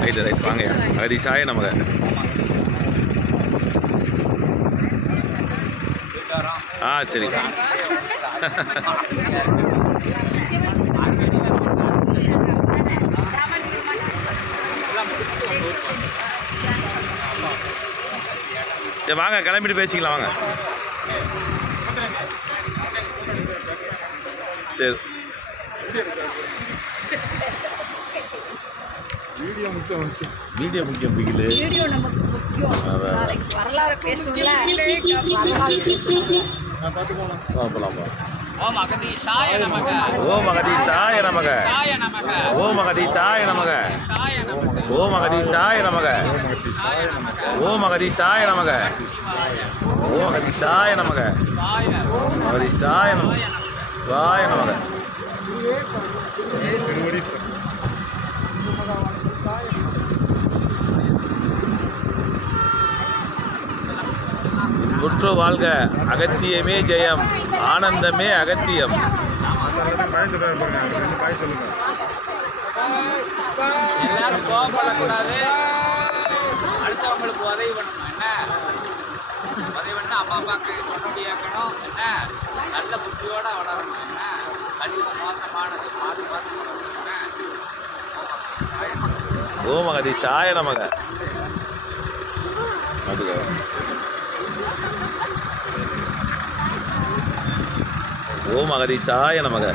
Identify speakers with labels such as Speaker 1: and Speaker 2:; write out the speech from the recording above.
Speaker 1: Right right வாங்க அதிசாய நமக ஆ சரி சரி வாங்க கிளம்பிட்டு பேசிக்கலாம் வாங்க. சரி.
Speaker 2: வீடியோ முக்கியம்
Speaker 1: வீடியோ முக்கியம் பிடிக்கல
Speaker 3: வீடியோ நமக்கு முக்கியம். நாளைக்கு வரலாறு பேசுவோம்ல. வரலாறு பேசுவோம்.
Speaker 4: ஓம் அகதீஷாய நமக.
Speaker 1: ஓம் அகதீசாய நமக. ஓம் அகதீசாய நமக. ஓம் அகதீசாய நமக. ஓம் அகதீசாய நமக. ஓம் அகதீசாய நமக.
Speaker 4: சாய
Speaker 1: அகதீசாய நமக வாய நமக. குற்று வாழ்க அகத்தியமே ஜெயம் ஆனந்தமே அகத்தியம்.
Speaker 4: எல்லாரும் கோபப்படக்கூடாது அடுத்தவங்களுக்கு உதவி பண்ணணும். என்ன? உதவி பண்ணா அம்மா அப்பாவுக்கு முன்னோடியாக்கணும் என்ன? நல்ல புத்தியோட வளரணும். என்ன? கழிவு மோசமானது பாதுகாத்து வளரணும். என்ன?
Speaker 1: ஓம் அகதீசாய நமக. ஓம் அகதீசாய நமக